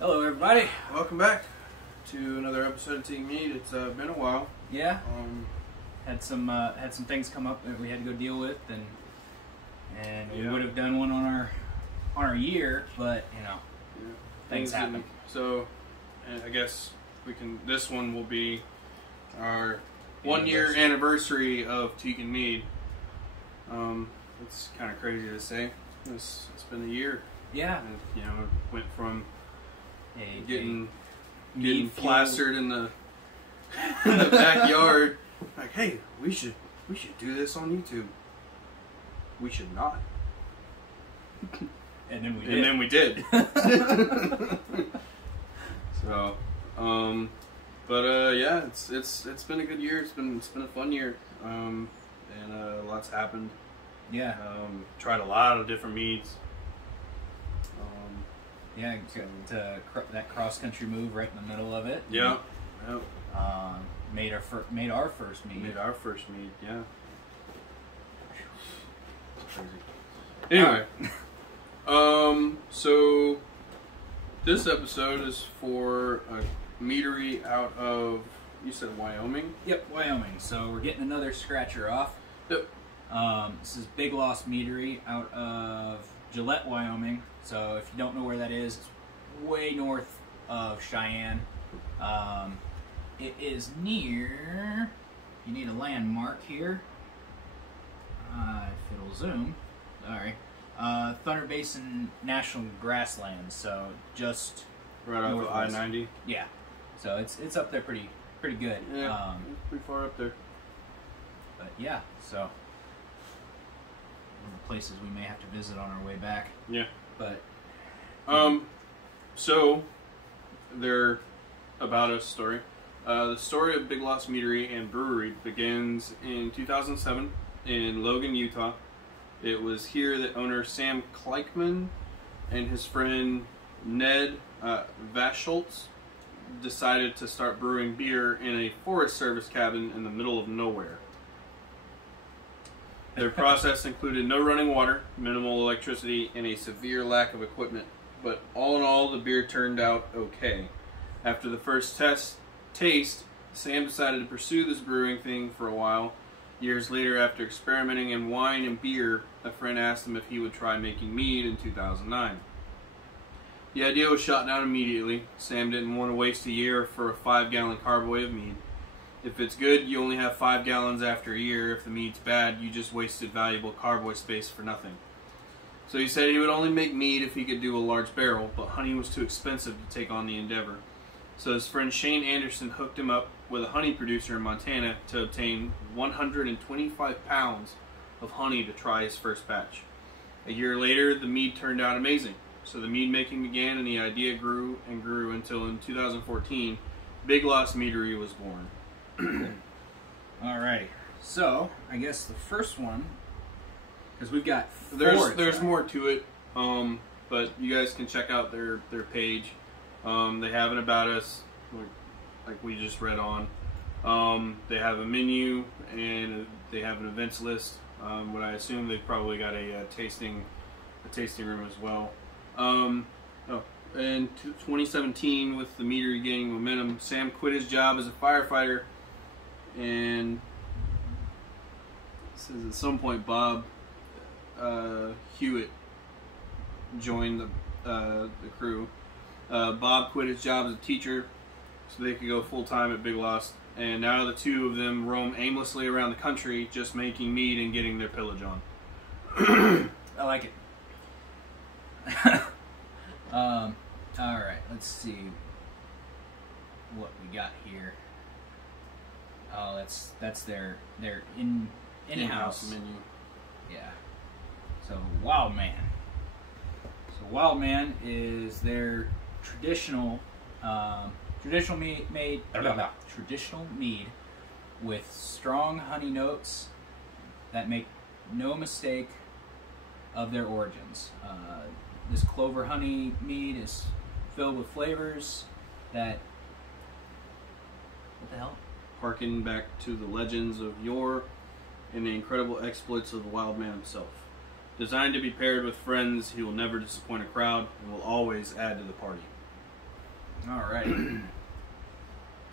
Hello, everybody. Welcome back to another episode of Teak&Mead. It's been a while. Yeah. Had some things come up that we had to go deal with, and we would have done one on our year, but things happen. So, I guess we can. This one will be our 1 year anniversary of Teak&Mead. It's kind of crazy to say. It's been a year. Yeah. And, it went from getting mead plastered in the backyard. Like, hey, we should do this on YouTube. We should not. And then we did. And then we did. So, yeah, it's been a good year. It's been a fun year. And lots happened. Yeah. Tried a lot of different meads. Yeah, that cross-country move right in the middle of it. Yeah. Made our first mead. Made our first mead, yeah. Crazy. Anyway, so this episode is for a meadery out of, you said Wyoming? Yep, Wyoming. So we're getting another scratcher off. Yep. This is Big Lost Meadery out of Gillette, Wyoming. So if you don't know where that is, it's way north of Cheyenne. It is near, you need a landmark here. If it'll zoom, sorry. Thunder Basin National Grasslands, so just right off of I-90. Yeah, so it's up there pretty good. Yeah, it's pretty far up there. But yeah, so one of the places we may have to visit on our way back. Yeah. But so their about us story. The story of Big Lost Meadery and Brewery begins in 2007 in Logan, Utah. It was here that owner Sam Kleichman and his friend Ned Vaschultz decided to start brewing beer in a Forest Service cabin in the middle of nowhere. Their process included no running water, minimal electricity, and a severe lack of equipment. But all in all, the beer turned out okay. After the first taste, Sam decided to pursue this brewing thing for a while. Years later, after experimenting in wine and beer, a friend asked him if he would try making mead in 2009. The idea was shot down immediately. Sam didn't want to waste a year for a 5-gallon carboy of mead. If it's good, you only have 5 gallons after a year. If the mead's bad, you just wasted valuable carboy space for nothing. So he said he would only make mead if he could do a large barrel, but honey was too expensive to take on the endeavor. So his friend Shane Anderson hooked him up with a honey producer in Montana to obtain 125 pounds of honey to try his first batch. A year later, the mead turned out amazing. So the mead making began and the idea grew and grew until in 2014, Big Lost Meadery was born. Alrighty, so I guess the first one, because we've got four. There's more to it, but you guys can check out their page. They have an about us, like we just read on. They have a menu and they have an events list. What I assume they've probably got a tasting room as well. In 2017, with the meadery gaining momentum, Sam quit his job as a firefighter, and it says at some point Bob Hewitt joined the crew. Bob quit his job as a teacher so they could go full-time at Big Lost, and now the two of them roam aimlessly around the country just making mead and getting their pillage on. I like it. Alright, let's see what we got here. Oh, that's their in-house menu. Yeah. So Wild Man. So Wild Man is their traditional mead with strong honey notes that make no mistake of their origins. This clover honey mead is filled with flavors that, what the hell? Harken back to the legends of yore and the incredible exploits of the Wild Man himself. Designed to be paired with friends, he will never disappoint a crowd and will always add to the party. All right.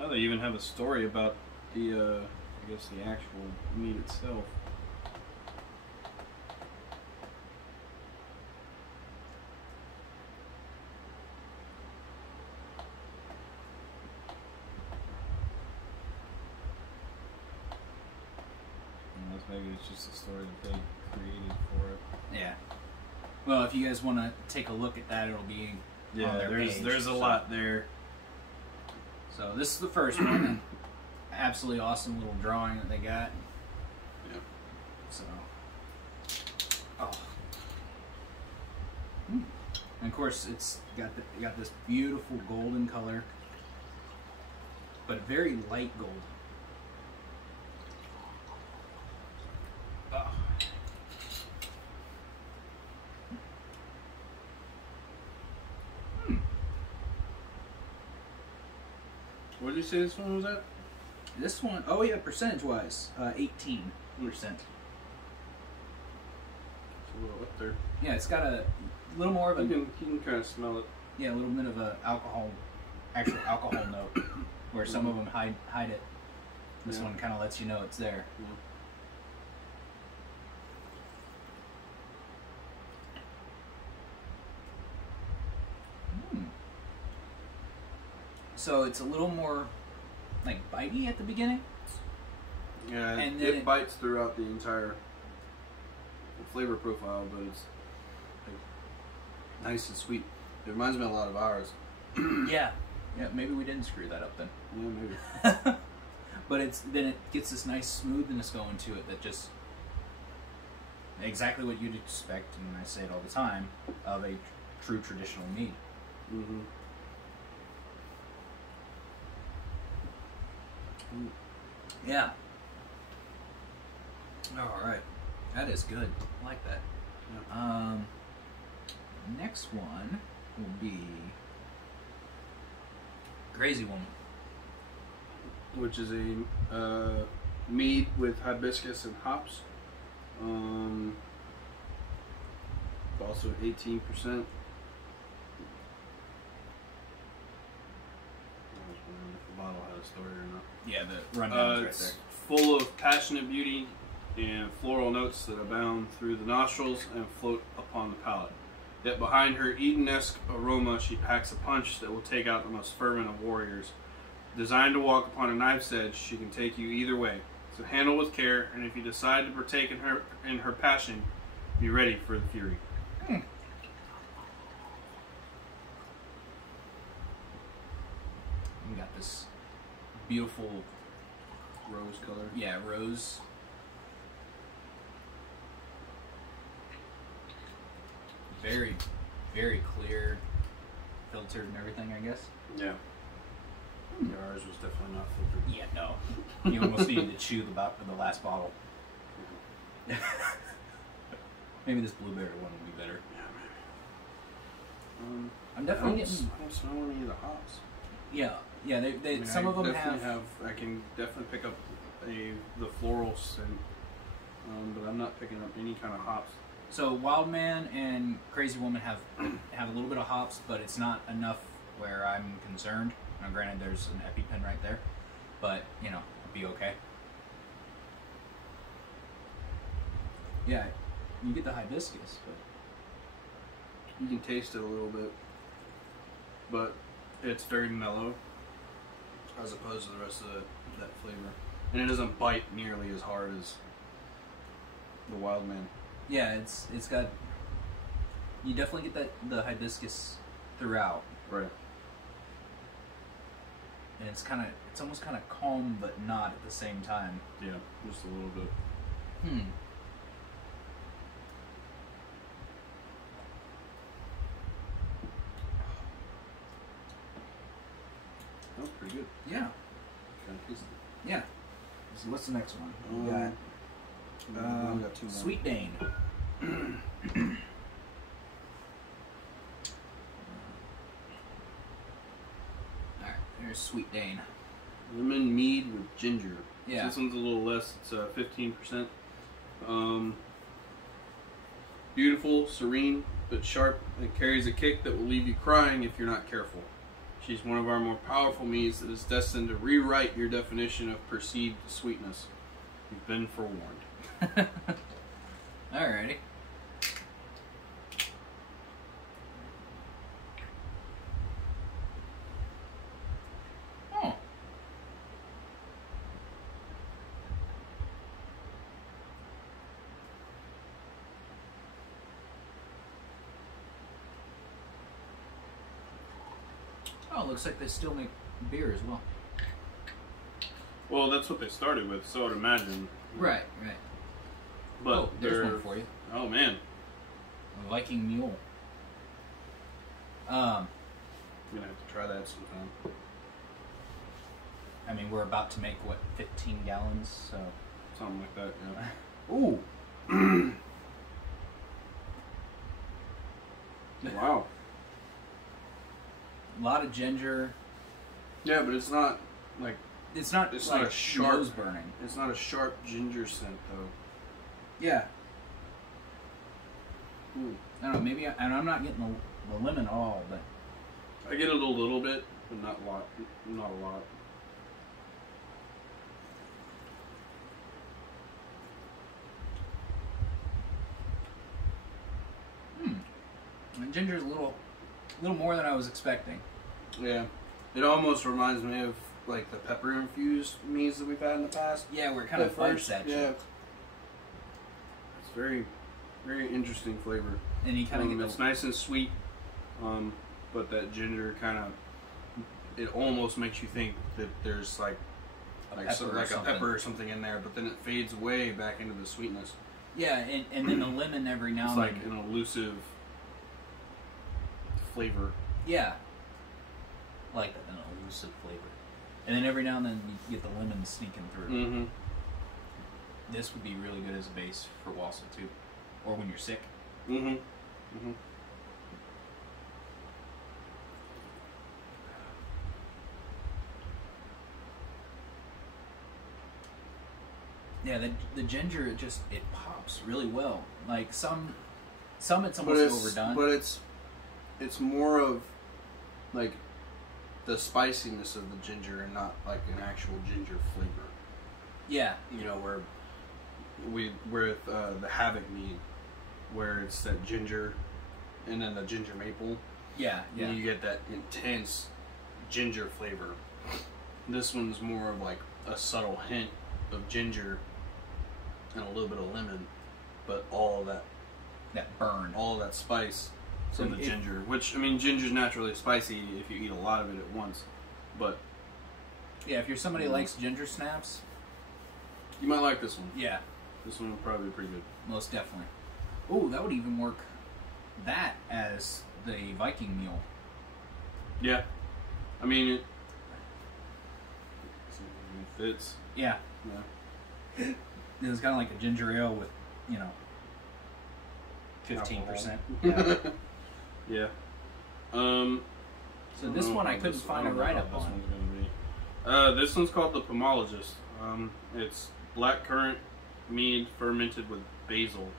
Oh, they even have a story about the, I guess, the actual mead itself. Unless maybe it's just a story that they created for it. Yeah. Well, if you guys want to take a look at that, it'll be on their page. There's a lot there. So this is the first one. Absolutely awesome little drawing that they got. Yeah. So. Oh. And of course, it's got this beautiful golden color, but very light gold. Oh. What did you say this one was at? This one, oh yeah, percentage-wise, 18%. It's a little up there. Yeah, it's got a little more of a... You can kind of smell it. Yeah, a little bit of a actual alcohol note, where some of them hide it. This one kind of lets you know it's there. Yeah. So it's a little more like bitey at the beginning. Yeah, and it bites throughout the entire flavor profile, but it's like, nice and sweet. It reminds me a lot of ours. Yeah, maybe we didn't screw that up then. Yeah, maybe. But then it gets this nice smoothness going to it that just exactly what you'd expect, and I say it all the time, of a true traditional mead. Mm-hmm. Yeah. All right, that is good. I like that. Yeah. Next one will be Crazy Woman, Which is a mead with hibiscus and hops. Also 18%. The bottle had a story or not. Yeah, the rundown's right It's there. full of passionate beauty and floral notes that abound through the nostrils and float upon the palate. Yet behind her Eden-esque aroma, she packs a punch that will take out the most fervent of warriors. Designed to walk upon a knife's edge, she can take you either way. So handle with care, and if you decide to partake in her passion, be ready for the fury. We got this beautiful Rose color. Yeah, rose. Very, very clear, filtered and everything, I guess. Yeah. Yeah, ours was definitely not filtered. Yeah, no. You almost needed to chew the last bottle. Maybe this blueberry one would be better. Yeah, maybe. I'm definitely I don't smell any of the hops. Yeah, yeah. They I mean, some of them have. I can definitely pick up the floral scent, but I'm not picking up any kind of hops. So Wild Man and Crazy Woman have a little bit of hops, but it's not enough where I'm concerned. Now, granted, there's an EpiPen right there, but you know, it'll be okay. Yeah, you get the hibiscus, but You can taste it a little bit, but it's very mellow as opposed to the rest of that flavor, and it doesn't bite nearly as hard as the Wild Man. yeah, it's got. You definitely get the hibiscus throughout, Right. and it's almost kind of calm, but not at the same time. Yeah, just a little bit. That was pretty good. Yeah, Kind of tasty. yeah. So what's the next one? We We got got two more. Sweet Dane. Alright, there's Sweet Dane. Lemon mead with ginger. Yeah. This one's a little less. It's 15%. Beautiful, serene, but sharp. It carries a kick that will leave you crying if you're not careful. She's one of our more powerful meads that is destined to rewrite your definition of perceived sweetness. You've been forewarned. Alrighty. Oh. Oh, it looks like they still make beer as well. Well, that's what they started with, so I'd imagine. Right, right. But oh, there's one for you. Oh, man. A Viking Mule. I'm going to have to try that sometime. I mean, we're about to make, what, 15 gallons, so... Something like that, yeah. Ooh! Wow. A lot of ginger. Yeah, but it's not, like... It's not like a sharp... nose burning. It's not a sharp ginger scent, though. Yeah. Ooh. I don't know, maybe... and I'm not getting the lemon at all, but... I get it a little bit, but not a lot. Not a lot. The ginger's a little more than I was expecting. Yeah. It almost reminds me of, like, the pepper-infused meads that we've had in the past. Yeah, we're kind of bites at you. Yeah. It's very, very interesting flavor. And you kind of get it's nice and sweet, but that ginger kind of, it almost makes you think that there's like a pepper or something in there, but then it fades away back into the sweetness. Yeah, and then the lemon every now and then. It's like an elusive flavor. Yeah. Like an elusive flavor. And then every now and then you get the lemon sneaking through. Mm-hmm. This would be really good as a base for Walsa too. Or when you're sick. Mm-hmm. Mm-hmm. Yeah, the ginger, it pops really well. Like some it's almost overdone. But it's more of like the spiciness of the ginger and not like an actual ginger flavor. Yeah. You know, where with the Havoc mead, where it's that ginger and then the ginger maple. Yeah, yeah. And you get that intense ginger flavor. This one's more of like a subtle hint of ginger and a little bit of lemon, but all that burn, all that spice from the ginger. Which, I mean, ginger's naturally spicy if you eat a lot of it at once, but yeah, if you're somebody who likes ginger snaps, you might like this one. Yeah, this one would probably be pretty good. Most definitely. Oh, that would even work. That as the Viking Mule. Yeah, I mean it fits. Yeah. Yeah. It's kind of like a ginger ale with, 15%. Yeah. Yeah. So this one I couldn't find a write-up on. This one's gonna be. This one's called the Pomologist. It's blackcurrant mead fermented with basil.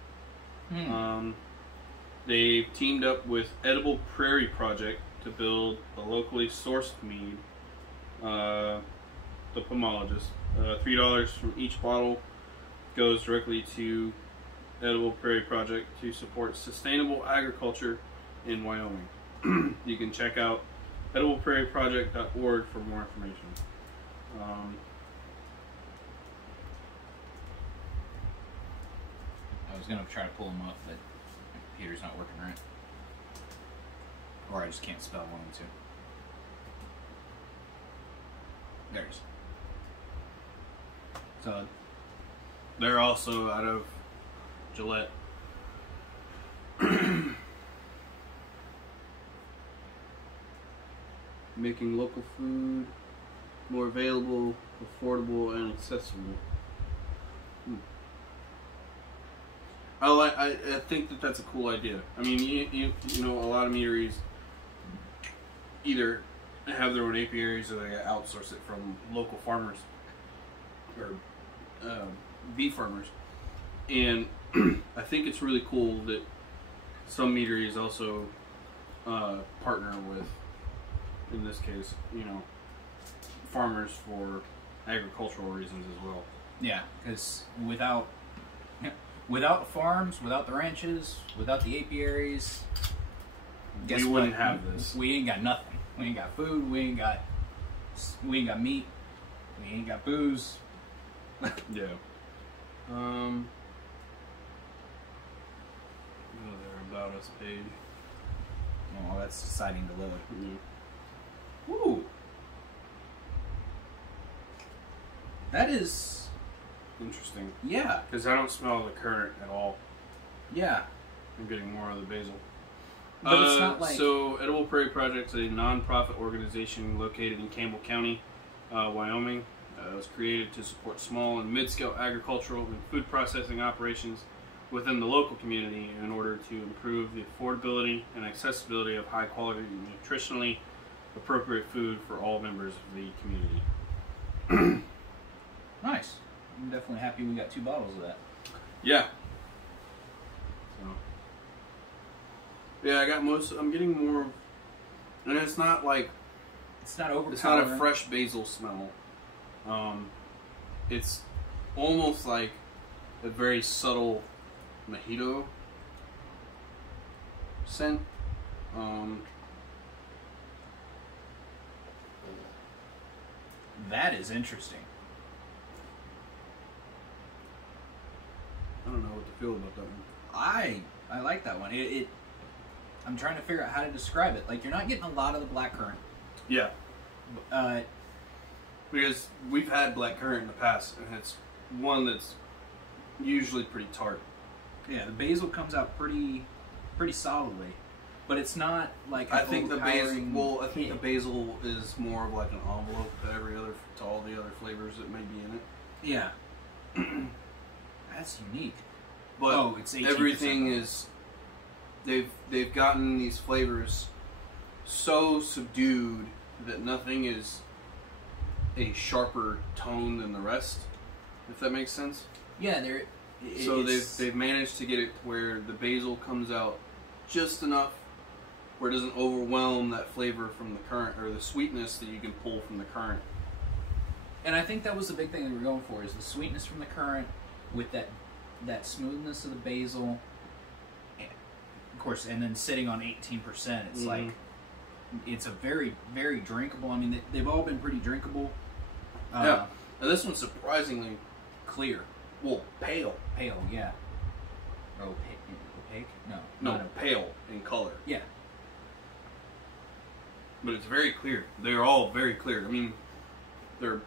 They've teamed up with Edible Prairie Project to build a locally sourced mead. The Pomologist. $3 from each bottle goes directly to Edible Prairie Project to support sustainable agriculture in Wyoming. You can check out edibleprairieproject.org for more information. I was going to try to pull them up, but my computer's not working right. Or I just can't spell one and two. There it is. So they're also out of Gillette. Making local food more available, affordable, and accessible. I think that that's a cool idea. I mean, you know, a lot of meaderies either have their own apiaries or they outsource it from local farmers or bee farmers, and I think it's really cool that some meaderies also partner with in this case, you know, farmers for agricultural reasons as well. Yeah, because without the farms, without the ranches, without the apiaries, we wouldn't have this. We ain't got nothing. We ain't got food. We ain't got meat. We ain't got booze. Yeah. Go there, about us page. Oh, that's deciding to load. Mm-hmm. Ooh. That is Interesting. Yeah. Because I don't smell the currant at all. Yeah. I'm getting more of the basil. But it's not like... So, Edible Prairie Project is a non-profit organization located in Campbell County, Wyoming. It was created to support small and mid-scale agricultural and food processing operations within the local community in order to improve the affordability and accessibility of high-quality, nutritionally appropriate food for all members of the community. Nice. I'm definitely happy we got 2 bottles of that. Yeah. So. Yeah, I got I'm getting more, and it's not like, it's not overpowering. It's not a fresh basil smell. It's almost like a very subtle mojito scent. That is interesting. I don't know what to feel about that one. I like that one. I'm trying to figure out how to describe it. Like, you're not getting a lot of the blackcurrant. Yeah. Because we've had blackcurrant in the past, and it's one that's usually pretty tart. Yeah, the basil comes out pretty solidly, but it's not like I think the basil is more of like an envelope to all the other flavors that may be in it. Yeah. That's unique. But it's 18%. everything is they've gotten these flavors so subdued that nothing is a sharper tone than the rest, if that makes sense. Yeah, they've managed to get it where the basil comes out just enough where it doesn't overwhelm that flavor from the currant, or the sweetness that you can pull from the currant. And I think that was the big thing that we were going for, is the sweetness from the currant with that smoothness of the basil. Of course, and then sitting on 18%, it's like, it's a very, very drinkable. I mean, they've all been pretty drinkable. Yeah. And this one's surprisingly clear. Well, pale. Pale, yeah. Opaque? No, pale in color. Yeah. But it's very clear. They're all very clear. I mean, they're,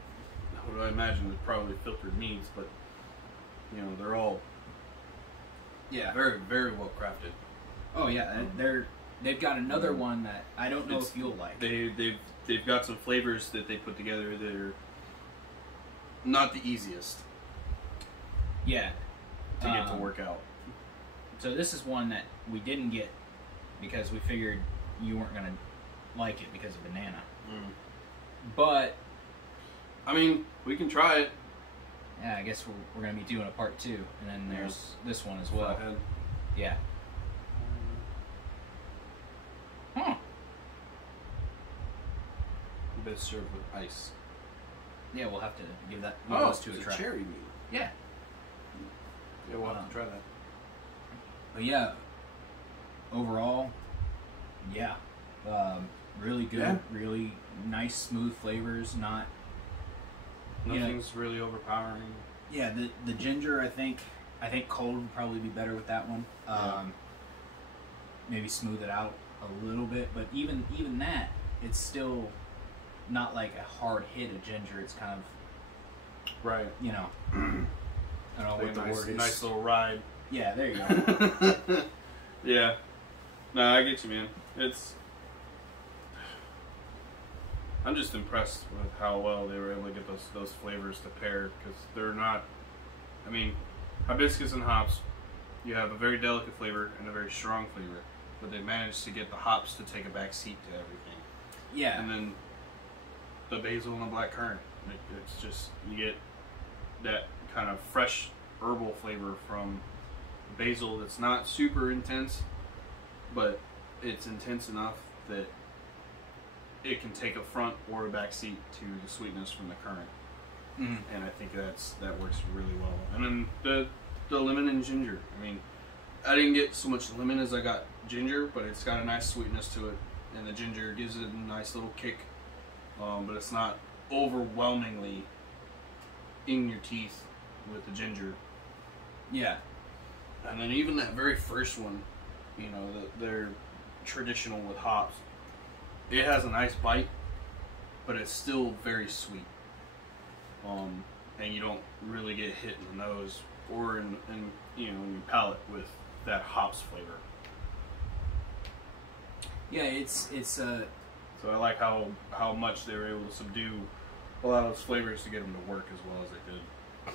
what I imagine is probably filtered meads, but, you know, they're all very, very well crafted. Oh, yeah. They've got another one that I don't know if you'll like. They've got some flavors that they put together that are not the easiest. Yeah. To get to work out. So this is one that we didn't get because we figured you weren't going to like it because of banana. But I mean, we can try it. Yeah, I guess we're going to be doing a part 2, and then there's this one as well. Yeah. Huh. Best served with ice. Yeah, we'll have to give those two a try. Cherry mead. Yeah. Yeah, we'll have to try that. But yeah, overall, yeah, really good, really nice, smooth flavors. Nothing's really overpowering. Yeah, the ginger, I think cold would probably be better with that one. Maybe smooth it out a little bit, but even that, it's still not like a hard hit of ginger. It's kind of right. You know, I don't know what the word is. Nice little ride. Yeah, there you go. Yeah. No, I get you, man. I'm just impressed with how well they were able to get those flavors to pair, because they're not. I mean, hibiscus and hops, you have a very delicate flavor and a very strong flavor, but they managed to get the hops to take a back seat to everything. Yeah. And then the basil and the black currant, it's just, you get that kind of fresh herbal flavor from basil that's not super intense, but it's intense enough that it can take a front or a back seat to the sweetness from the currant. And I think that works really well. And then the lemon and ginger. I mean, I didn't get so much lemon as I got ginger, but it's got a nice sweetness to it, and the ginger gives it a nice little kick. But it's not overwhelmingly in your teeth with the ginger. Yeah. And then even that very first one, you know, they're traditional with hops. It has a nice bite, but it's still very sweet. And you don't really get hit in the nose or in you know, in your palate with that hops flavor. Yeah, it's So I like how much they were able to subdue a lot of those flavors to get them to work as well as they did.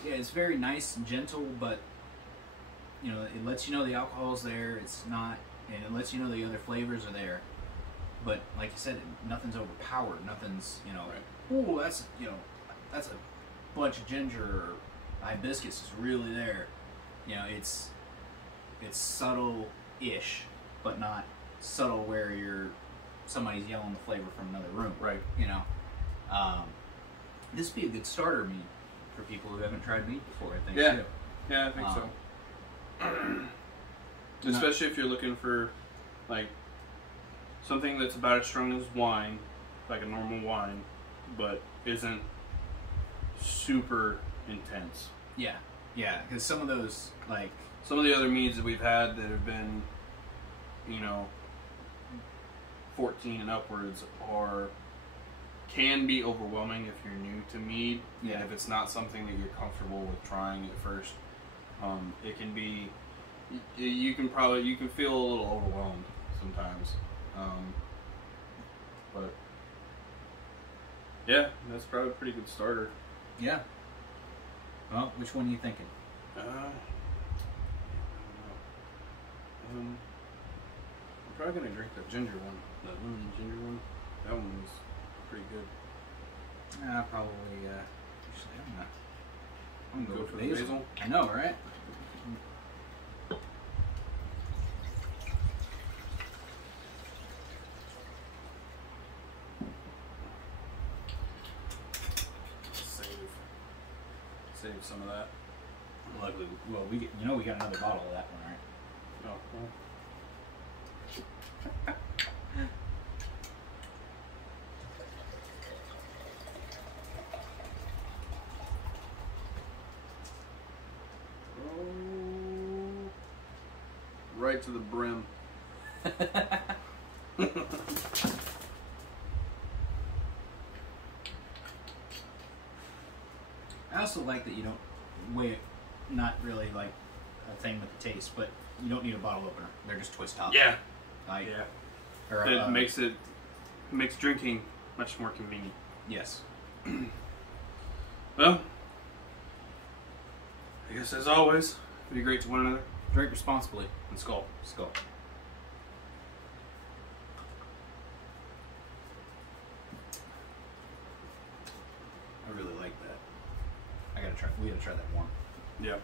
yeah, it's very nice and gentle, but you know, it lets you know the alcohol's there. It's not, and it lets you know the other flavors are there. But like you said, nothing's overpowered. Nothing's, you know, oh, that's, you know, that's a bunch of ginger or hibiscus is really there. You know, it's subtle-ish, but not subtle where somebody's yelling the flavor from another room. Right. You know, this would be a good starter mead for people who haven't tried mead before, I think. Yeah. Too. Yeah, I think so. Especially if you're looking for, like, something that's about as strong as wine, like a normal wine, but isn't super intense. Yeah, yeah, because some of those, like... Some of the other meads that we've had that have been, you know, 14 and upwards can be overwhelming if you're new to mead. Yeah. And if it's not something that you're comfortable with trying at first, it can be, you can feel a little overwhelmed sometimes. But yeah, that's probably a pretty good starter. Yeah. Well, which one are you thinking? I don't know. I'm probably gonna drink the ginger one, the lemon ginger one. That one was pretty good. Probably. Actually, I'm gonna go for with the basil. basil. I know, right? Save some of that. Luckily, well, we got another bottle of that one, right? Oh, well. Right to the brim. I also like that you don't weigh it, not really like a thing with the taste, but you don't need a bottle opener. They're just twist top. Yeah. Like, Yeah. Or, It makes drinking much more convenient. Yes. Well, I guess as always, be great to one another. Drink responsibly. And Skøl. Skøl. I really like that. We gotta try that one. Yep.